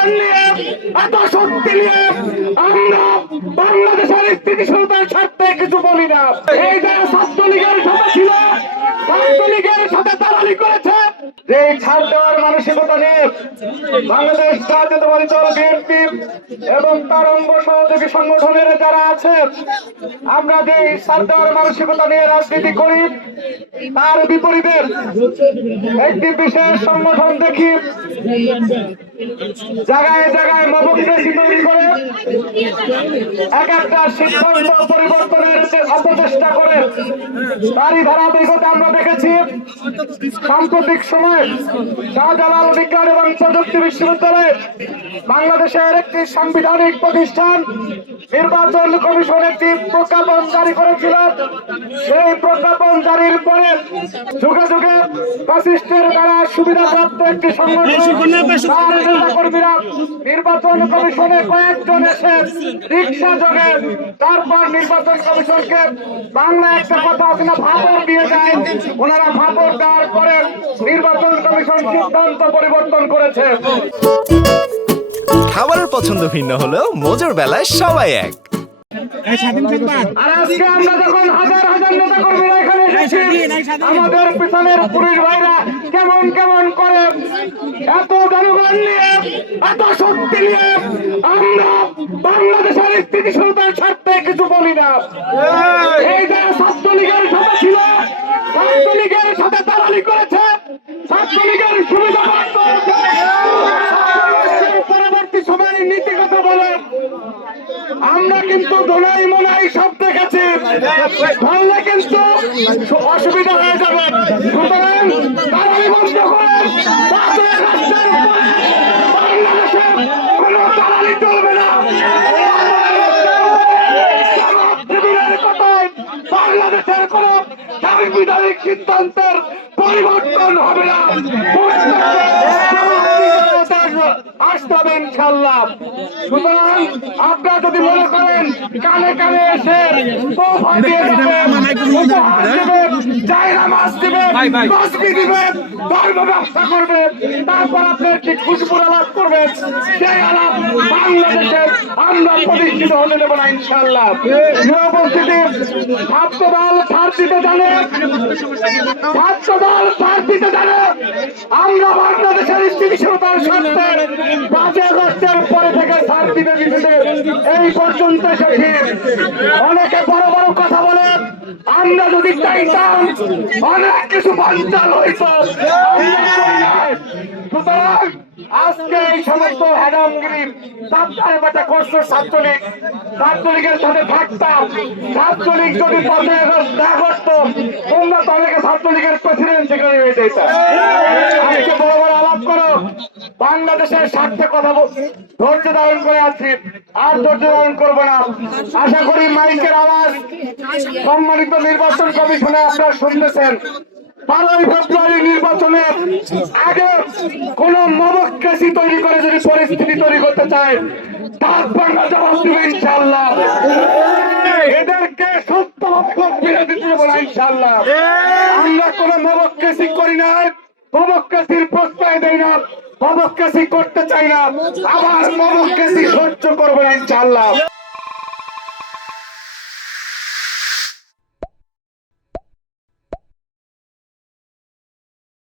জনগণ নিয়ে, এত শক্তি নিয়ে আমরা বাংলাদেশের স্থিতিশীলতার স্বার্থে কিছু বলি না। এই যারা ছাত্রলীগের সাথে ছিল, ছাত্রলীগের সাথে দালালি করেছে, যে ছাড় দেওয়ার মানসিকতা নিয়ে বাংলাদেশ জাতীয়তাবাদী দল বিএনপি এবং তার অঙ্গ সহযোগী সংগঠনের যারা আছে, আমরা যে ছাড় দেওয়ার মানসিকতা নিয়ে রাজনীতি করি, তার বিপরীতে একটি বিশেষ সংগঠন দেখি জায়গায় জায়গায় মবকেশি তৈরি করে এক একটা সিদ্ধান্ত পরিবর্তনের অপচেষ্টা করে। তারই ধারাবাহিকতা আমরা দেখেছি সাম্প্রতিক সময়ে শাহজালাল বিজ্ঞান এবং প্রযুক্তি বিশ্ববিদ্যালয়ে বাংলাদেশের একটি সাংবিধানিক প্রতিষ্ঠান নির্বাচন কমিশন একটি প্রজ্ঞাপন জারি করেছিল। সেই প্রজ্ঞাপন জারির পরে যুগে যুগে ফ্যাসিস্টের দ্বারা সুবিধাপ্রাপ্ত একটি সংগঠন কর্মীরা নির্বাচন কমিশনে কয়েকজন এসে রিক্সা যোগে তারপর নির্বাচন কমিশনকে বাংলা একটা কথা আছে না, ফাপড় দিয়ে যায়। ওনারা ফাপড় দেওয়ার পরে নির্বাচন কমিশন সিদ্ধান্ত পরিবর্তন করেছে। খাবারের পছন্দ ভিন্ন হলেও মজার বেলায় সবাই এক। আর আজকে আমরা যখন হাজার হাজার নেতা কর্মীরা এখানে এসেছি, আমাদের পিছনের পুলিশ ভাইরা কেমন কেমন করে এত জনগণ নিয়ে, এত শক্তি নিয়ে আমরা বাংলাদেশের স্থিতিশীলতার স্বার্থে কিছু বলি না। এই যারা ছাত্রলীগের সাথে ছিল, ছাত্রলীগের সাথে দালালি করেছে, ছাত্রলীগের সুবিধা প্রাপ্ত হয়েছে, পরবর্তী সময়ে নীতি কথা বলে আমরা কিন্তু দোলাই মোলাই সব দেখেছি, ধরলে কিন্তু অসুবিধা হয়ে যাবে। সুতরাং দালালি বন্ধ করেন, বাংলাদেশে কোনো দালালি চলবে না। বাংলাদেশের কোন সাংবিধানিক সিদ্ধান্তের পরিবর্তন হবে না, আসতে হবে ইনশাল্লাহ। সুতরাং আপনারা যদি মনে করেন কানে কানে এসে তোফা দিয়ে দেবেন, উপহার দেবেন, জায়নামাজ দিবেন, তসবিহ দিবেন, ধর্ম ব্যবসা করবেন, তারপর আপনি একটি খুশবুর আলাপ করবেন, সেই আলাপ বাংলাদেশে আমরা প্রতিষ্ঠিত হতে দেব না ইনশাল্লাহ। উপস্থিতি ছাত্রদল ছাড় দিতে জানে, ছাত্রদল ছাড় দিতে জানে। আমরা বাংলাদেশের স্থিতিশীলতার স্বার্থে 5 আগস্টের পরে থেকে ছাড় দিতে দিতে এই পর্যন্ত এসেছি। অনেকে বড় বড় কথা বলে, আমরা যদি চাইতাম অনেক কিছু বাঞ্চাল হইত। সুতরাং আজকে এই সমস্ত হ্যাডামগিরি বাটা করছে ছাত্রলীগ, ছাত্রলীগের সাথে থাকতাম। ছাত্রলীগ যদি 5 আগস্ট না করতো, তোমরা তো অনেকে ছাত্রলীগের প্রেসিডেন্ট সেখানে হয়ে যেতাম। আজকে বড় বড় আলাপ করো, বাংলাদেশের স্বার্থে কথা ধৈর্য ধারণ করে আছি, আর ধৈর্য ধারণ করবো না। আশা করি মাইকের আওয়াজ সম্মানিত নির্বাচন কমিশনে আপনারা শুনতেছেন। 12ই ফেব্রুয়ারি নির্বাচনের আগে কোন মবক্রেসি তৈরি করে যদি পরিস্থিতি তৈরি করতে চায়, তার বাংলা জবাব দিবে ইনশাল্লাহ। এদেরকে সত্যভাবে ফিরে দিতে দেবো না ইনশাল্লাহ। আমরা কোন মবক্রেসি করি না, মবক্রেসির প্রশ্রয় দেই না, মবক্রেসি করতে চাই না, আবার মবক্রেসি সহ্য করবো না ইনশাল্লাহ।